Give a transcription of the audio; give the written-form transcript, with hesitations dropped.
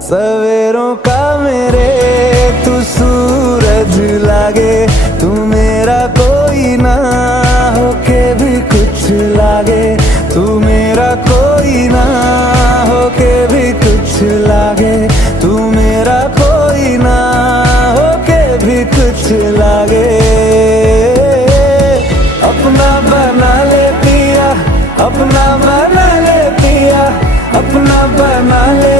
सवेरों का मेरे तू सूरज लागे, तू मेरा कोई ना होके भी कुछ लागे, तू मेरा कोई ना होके भी कुछ लागे, तू मेरा कोई ना होके भी कुछ लागे। अपना बना ले पिया, अपना बना ले पिया, अपना बना ले।